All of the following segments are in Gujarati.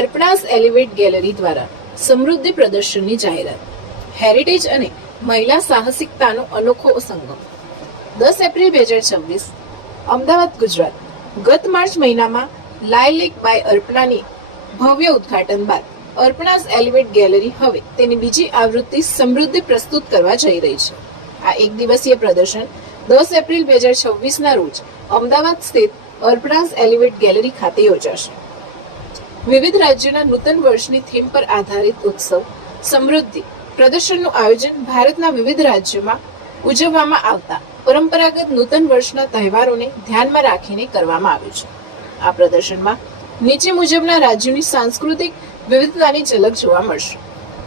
અર્પણાસ એલિવેટ ગેલેરી દ્વારા સમૃદ્ધિ પ્રદર્શનની જાહેરાત. હેરિટેજ અને મહિલા સાહસિકતાનો અનોખો સંગમ. 10 એપ્રિલ 2026 અમદાવાદ, ગુજરાત. ગત માર્ચ મહિનામાં લાયલેક બાય અર્પણાની ભવ્ય ઉદ્ઘાટન બાદ અર્પણાસ એલિવેટ ગેલેરી હવે તેની બીજી આવૃત્તિ સમૃદ્ધિ પ્રસ્તુત કરવા જઈ રહી છે. આ એક દિવસીય પ્રદર્શન 10 એપ્રિલ 2026ના રોજ અમદાવાદ સ્થિત અર્પણાસ એલિવેટ ગેલેરી ખાતે યોજાશે. વિવિધ રાજ્યોના નૂતન વર્ષની થીમ પર આધારિત ઉત્સવ સમૃદ્ધિ પ્રદર્શનનું આયોજન ભારતના વિવિધ રાજ્યોમાં ઉજવવામાં આવતા પરંપરાગત નૂતન વર્ષના તહેવારોને ધ્યાનમાં રાખીને કરવામાં આવ્યું છે. આ પ્રદર્શનમાં નીચે મુજબના રાજ્યોની સાંસ્કૃતિક વિવિધતાની ઝલક જોવા મળશે.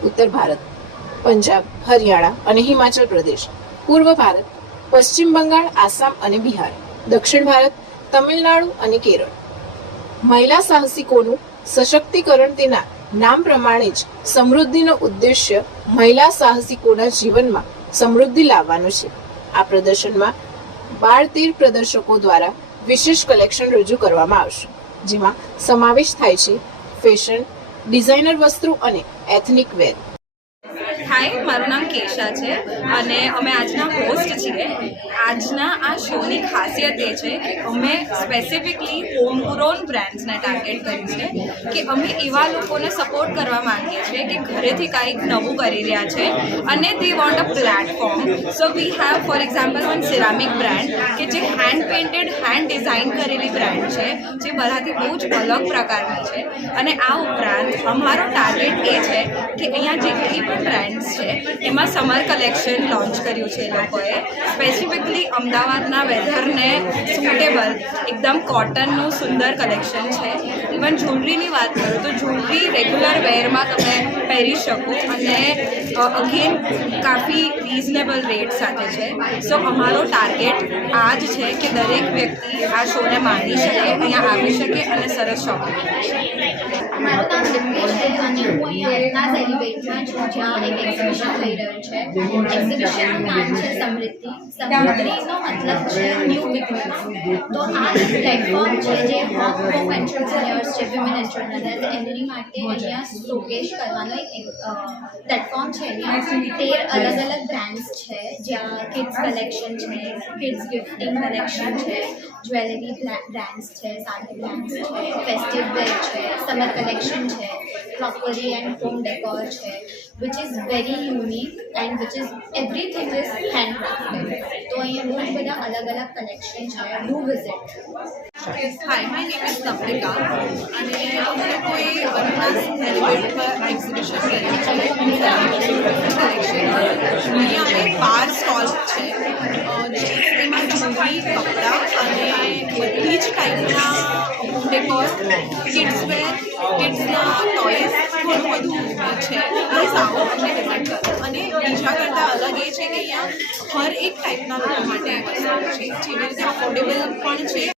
ઉત્તર ભારત, પંજાબ, હરિયાણા અને હિમાચલ પ્રદેશ. પૂર્વ ભારત, પશ્ચિમ બંગાળ, આસામ અને બિહાર. દક્ષિણ ભારત, તમિલનાડુ અને કેરળ. મહિલા સાહસિકોનું સશક્તિકરણ. તેના નામ પ્રમાણે જ સમૃદ્ધિનો ઉદ્દેશ્ય મહિલા સાહસિકોના જીવનમાં સમૃદ્ધિ લાવવાનો છે. આ પ્રદર્શનમાં 12 પ્રદર્શકો દ્વારા વિશેષ કલેક્શન રજૂ કરવામાં આવશે, જેમાં સમાવેશ થાય છે ફેશન, ડિઝાઇનર વસ્ત્રો અને એથનિક વેર. હાય, મારું નામ કેશા છે અને અમે આજના હોસ્ટ છીએ. આજના આ શોની ખાસિયત એ છે કે અમે સ્પેસિફિકલી હોમ ગ્રોન બ્રાન્ડ્સને ટાર્ગેટ કર્યું છે કે અમે એવા લોકોને સપોર્ટ કરવા માંગીએ છીએ કે ઘરેથી કંઈક નવું કરી રહ્યા છે અને they want a platform. So we have for example one ceramic brand કે જે હેન્ડ પેઇન્ટેડ, હેન્ડ ડિઝાઇન કરેલી બ્રાન્ડ છે, જે બધાથી બહુ જ અલગ પ્રકારની છે. અને આ ઉપરાંત અમારો ટાર્ગેટ એ છે કે અહીંયા જેટલી પણ બ્રાન્ડ્સ છે એમાં સમર કલેક્શન લોન્ચ કર્યું છે એ લોકોએ. સ્પેસિફિકલી અમદાવાદના વેધરને સુટેબલ એકદમ કોટનનું સુંદર કલેક્શન છે. ઇવન જ્વેલરીની વાત કરું તો જ્વેલરી રેગ્યુલર વેરમાં તમે પહેરી શકો અને અગેન કાફી રિઝનેબલ રેટ સાથે છે. સો અમારો ટાર્ગેટ આ જ છે કે દરેક વ્યક્તિ આ શોને માણી શકે, અહીંયા આવી શકે અને સરસ શોપિંગ કરી શકે. મારું નામ દિપેશ છે અને હું અહીંયા અર્પણાસ એલિવેટમાં છું, જ્યાં એક એક્ઝિબિશન થઈ રહ્યું છે. એક્ઝિબિશનનું નામ છે સમૃદ્ધિ. સમૃદ્ધિનો મતલબ છે ન્યૂ બિગનિંગ્સ. તો આ એક પ્લેટફોર્મ છે જે હોમ એન્ટરપ્રેન્યોર્સ છે, વિમેન એન્ટરપ્રેન્યોર્સ, એમની માટે અહીંયા શોકેસ કરવાનો એક પ્લેટફોર્મ છે. અહીંયા 13 અલગ અલગ બ્રાન્ડ્સ છે, જ્યાં કિડ્સ કલેક્શન છે, કિડ્સ ગિફ્ટિંગ કલેક્શન છે, જ્વેલરી બ્રાન્ડ્સ છે, સાડી બ્રાન્ડ્સ છે, ફેસ્ટિવ વેર છે, સમર કલેક્શન છે, ક્રોકરી એન્ડ હોમ ડેકોર છે, which is very unique and which is everything is handcrafted. તો અહીંયા બહુ બધા અલગ અલગ કલેક્શન છે. Do visit. Hi, my name is Namrika અને અમે કોઈ અર્પણાસ એલિવેટ પર એક્ઝિબિશન કર્યું છે કલેક્શન. અહીંયા અમે 12 સ્ટોલ છે, એમાં જ્વેલરી, કપડાં અને બધી જ ટાઈપના હોમ ડેકોર, કિડ્સ વેર, કિડ્સના ટોયસ, ઘણું બધું છે. પ્લીઝ આવો અને વિઝિટ કરો. અને બીજા કરતાં અલગ એ છે કે અહીંયા હર એક ટાઈપના લોકો માટે વસ્તુઓ છે, જેવી રીતે અફોર્ડેબલ પણ છે